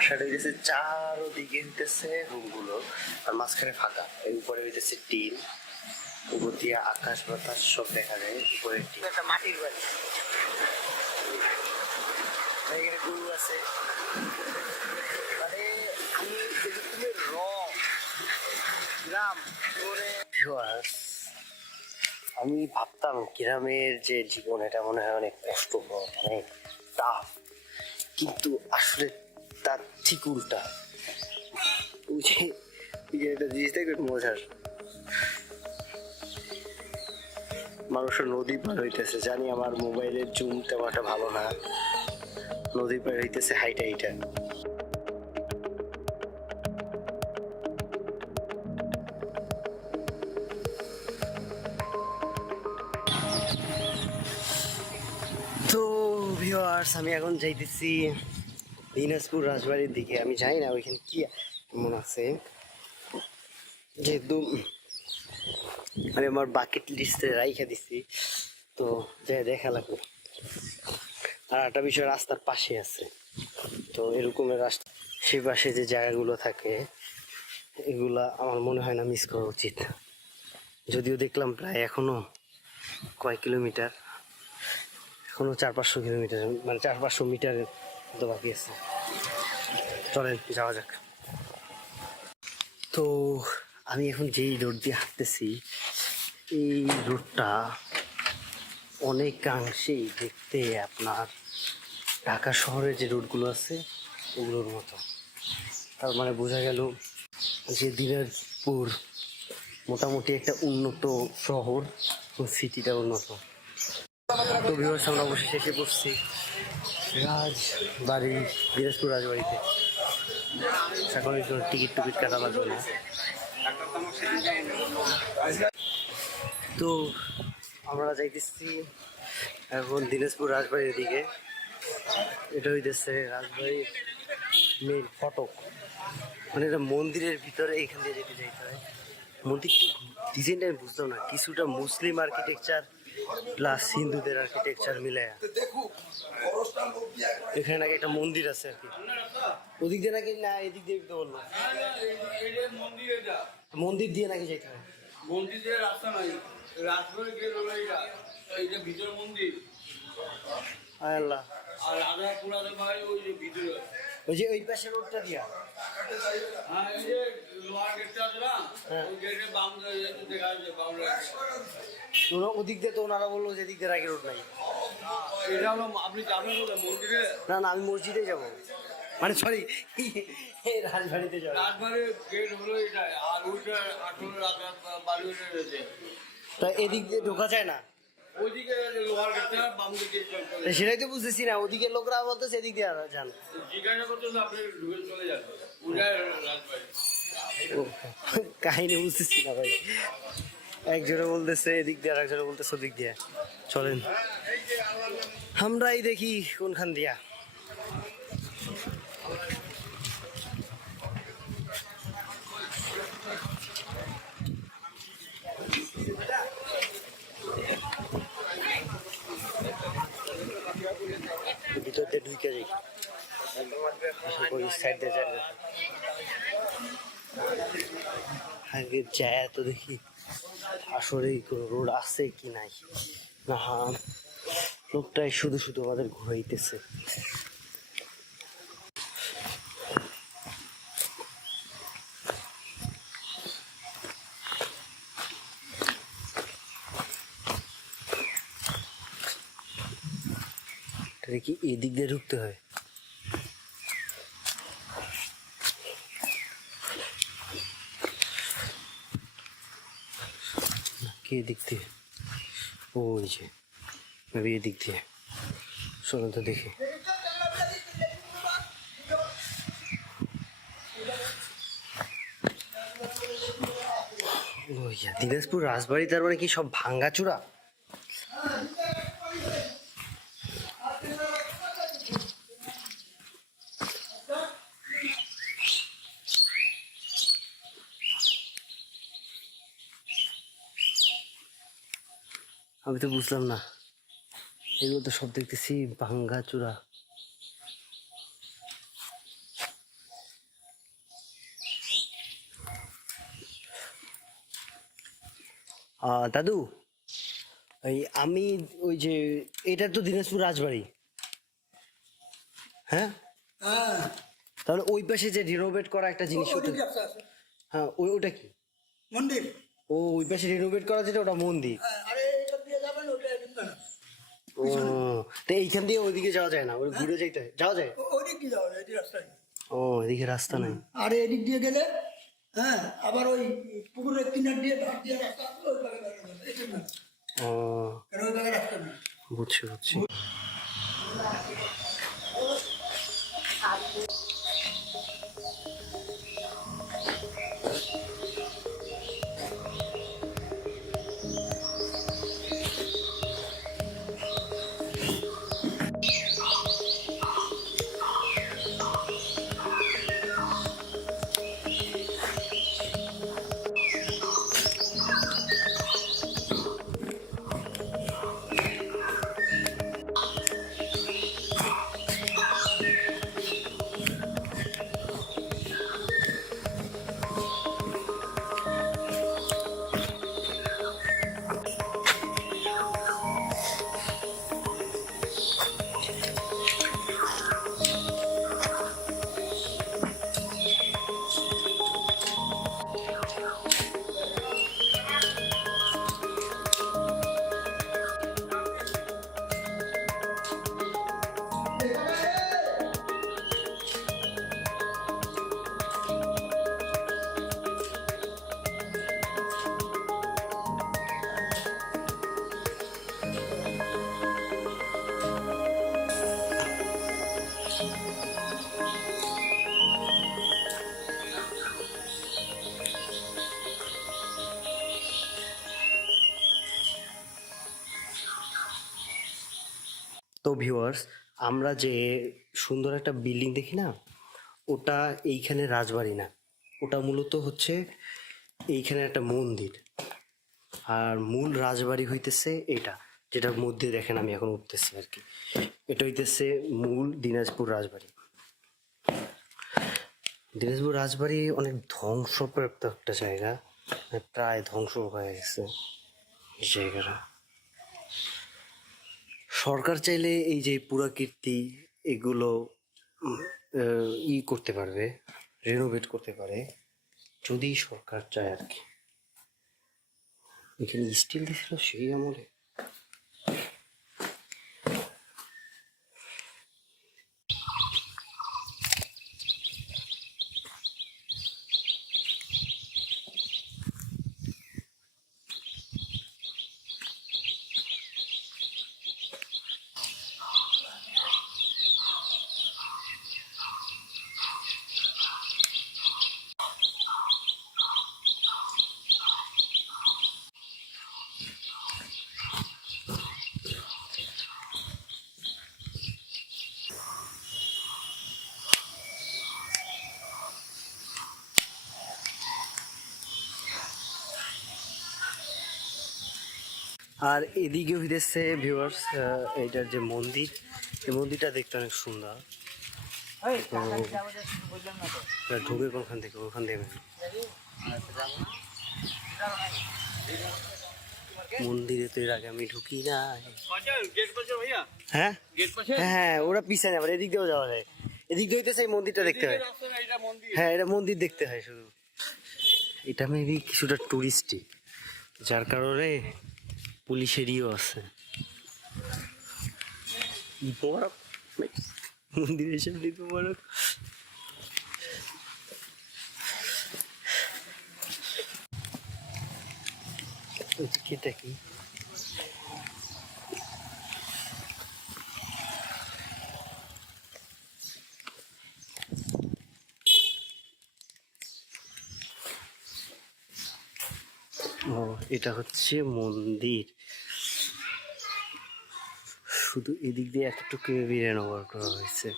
বাসাটা হইতেছে চারোদিকে হইতেছে রুমগুলো, আর মাঝখানে ফাঁকা। এর উপরে হইতেছে টিন, উপর দিয়ে আকাশ বাতাস সব দেখা যায়। উপরে একটা মাটির বাড়ি, এখানে গরু আছে। মানে আমি র গ্রাম আমি ভাবতাম গ্রামের যে জীবন এটা মনে হয় অনেক কষ্টকর, অনেক টাফ, কিন্তু আসলে তার ঠিক উল্টা। একটা জিনিস দেখবে মজার, মানুষের নদী পার হইতেছে। জানি আমার মোবাইলের জুম তেমনটা ভালো না, নদী পার হইতেছে হাইটা হাইটা। তো ভিউয়ার্স, আমি এখন যাইতেছি দিনাজপুর রাজবাড়ির দিকে। আমি জানি না ওইখানে কি মনে আছে, যেহেতু আমি আমার বাকেট লিস্টে রাইখা দিছি, তো যাই দেখা লাগবে। আর একটা বিষয়, রাস্তার পাশে আছে, তো এরকমের রাস্তা সে পাশে যে জায়গাগুলো থাকে এগুলা আমার মনে হয় না মিস করা উচিত। যদিও দেখলাম প্রায় এখনো কয়েক কিলোমিটার, এখনো 400-500 কিলোমিটার, মানে 400-500 মিটারের তো বাকি আছে। চলেন যাওয়া যাক। তো আমি এখন যেই রোড দিয়ে হাঁটতেছি, এই রোডটা অনেকাংশেই দেখতে আপনার ঢাকা শহরের যে রোডগুলো আছে ওগুলোর মতো। তার মানে বোঝা গেল যে দিনাজপুর মোটামুটি একটা উন্নত শহর, সিটিটা উন্নত। তো ভিউয়ার্স, আমরা অবশ্যই এসে পড়ছি রাজবাড়ি, দিনাজপুর রাজবাড়িতে। এখন টিকিট কাটা লাগবে না। তো আমরা যাইতেছি এখন দিনাজপুর রাজবাড়ির দিকে। এটা হইতেছে রাজবাড়ির মেন ফটক, মানে এটা মন্দিরের ভিতরে, এখান দিয়ে যেতে যাইতে হয়। মন্দির ডিজাইনটা আমি বুঝতাম না, কিছুটা মুসলিম আর্কিটেকচার প্লাস হিন্দুদের আর্কিটেকচার মিলে। এখানে নাকি একটা মন্দির আছে আর কি, ওদিক দিয়ে নাকি, না এদিক দিয়ে বললো মন্দির দিয়ে নাকি যাইতে হয়। মন্দির দিয়ে রাস্তা নাই, রাজবাড়ি গেট হলো এইটা ভিতরে মন্দির। আল্লাহ, আর আধা পুরাতন ভাই ওই যে ভিতরে, ওই যে ওই পাশে রোডটা দিয়া। হ্যাঁ এই যে লোহার গেটটা আছে না, ওই গেটের বাম দেখা যাচ্ছে বাউন্ডারি। ওদিক দিয়ে তো ওনারা বললো যে দিক দিয়ে রাখি রোড নাই। এটা হলো, আপনি যাবেন বলে মন্দিরে? না না, আমি মসজিদে যাবো, মানে সরি রাজবাড়িতে যাবো। রাজবাড়ির গেট হলো এটা, আর ওইটা আসলে বাড়ি রয়েছে। তা এদিক দিয়ে ঢোকা যায় না? ওইদিকে লোহার গেটটা বাম দিকে। সেটাই তো বুঝতেছি না, ওদিকে লোকরা বলতেছে এদিক দিয়ে যান। জিজ্ঞাসা করতে আপনি ঢুকে চলে যান, ওটা রাজবাড়ি। কাহিনী বুঝতেছি না ভাই, একজনে বলতেছে এদিক দিয়ে, আর একজনে বলতেছে ওদিক দিয়ে। চলেন আমরাই দেখি কোনখান দিয়া। ভিতর দিয়ে ঢুকে যাই, সাইড দিয়ে যাই। আগে যায় তো দেখি আসলে কোনো রোড আছে কি নাই। না, লোকটাই শুধু শুধু আমাদের ঘুরাইতেছে। কি এদিক দিয়ে ঢুকতে হয়? কি এদিক দিয়ে? ওই যে এদিক দিয়ে, চলো তো দেখি। দিনাজপুর রাজবাড়ি তার মানে কি সব ভাঙ্গাচুরা? আমি তো বুঝলাম না, এগুলো তো সব দেখতেছি ভাঙ্গাচুরা। দাদু, আমি ওই যে এটা তো দিনাজপুর রাজবাড়ি, হ্যাঁ? হ্যাঁ, তাহলে ওই পাশে যে রিনোভেট করা একটা জিনিস ওদিক রাস্তা আছে, হ্যাঁ ওটা কি? মন্দির। ওই পাশে রিনোভেট করা যেটা ওটা মন্দির। হ্যাঁ, আরে এটা দিয়ে যাবেন, ওটা ঢুকবে না। ও, তো এইখান দিয়ে ওইদিকে যাওয়া যায় না, ওই ঘুরে যাইতে হয়, যাওয়া যায়? ওদিক দিয়ে যাওয়া যায়, এদিক রাস্তায়। ও, এদিকে রাস্তা নাই। আর এদিক দিয়ে গেলে, হ্যাঁ, আবার ওই পুকুরের কিনার দিয়ে ধার দিয়ে রাস্তা আছে, ওই জায়গায় দাঁড়িয়ে যাবে, এটা না। ও, কারণ ওই জায়গায় রাস্তা নেই। বুঝছি বুঝছি। তো ভিউয়ার্স, আমরা যে সুন্দর একটা বিল্ডিং দেখি না, ওটা এইখানে রাজবাড়ি না, ওটা মূলত হচ্ছে এইখানে একটা মন্দির। আর মূল রাজবাড়ি হইতেছে এটা, যেটার মধ্যে দেখেন আমি এখন উঠতেছি আর কি। এটা হইতেছে মূল দিনাজপুর রাজবাড়ি। দিনাজপুর রাজবাড়ি অনেক ধ্বংসপ্রাপ্ত একটা জায়গা, মানে প্রায় ধ্বংস হয়ে গেছে এই জায়গাটা। সরকার চাইলে এই যে পুরাকীর্তি এগুলো করতে পারবে, রেনোভেট করতে পারে, যদি সরকার চায় আর কি। এখানে স্টিল দিছিল সেই আমলে। আর এদিকে হইতেছে ভিউয়ার্স, এইটার যে মন্দির, এই মন্দিরটা দেখতে অনেক সুন্দর। তো ঢুকে কোনখান থেকে? ওখান থেকে মন্দিরে তো এর আগে আমি ঢুকি না। হ্যাঁ হ্যাঁ হ্যাঁ, ওরা পিছনে, আবার এদিক দিয়েও যাওয়া যায়। এদিক দিয়ে হইতেছে এই মন্দিরটা দেখতে হয়। হ্যাঁ, এটা মন্দির দেখতে হয় শুধু। এটা মেবি কিছুটা টুরিস্টি, যার কারণে পুলিশেরইও আছে। বরফ মন্দিরের সামনে তো বরফ। এটা কি? ও, এটা হচ্ছে মন্দির। শুধু এদিক দিয়ে এতটুকু রেনোভেট করা হয়েছে।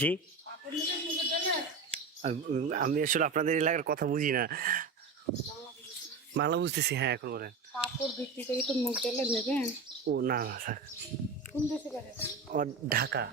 জি, আমি আসলে আপনাদের এলাকার কথা বুঝি না, বাংলা বুঝতেছি। হ্যাঁ, এখন বলেন। কাপড় বিক্রি করে তো মুখ দিলে নেবেন? ও না না, থাক। কোন দেশে করে? ও ঢাকা।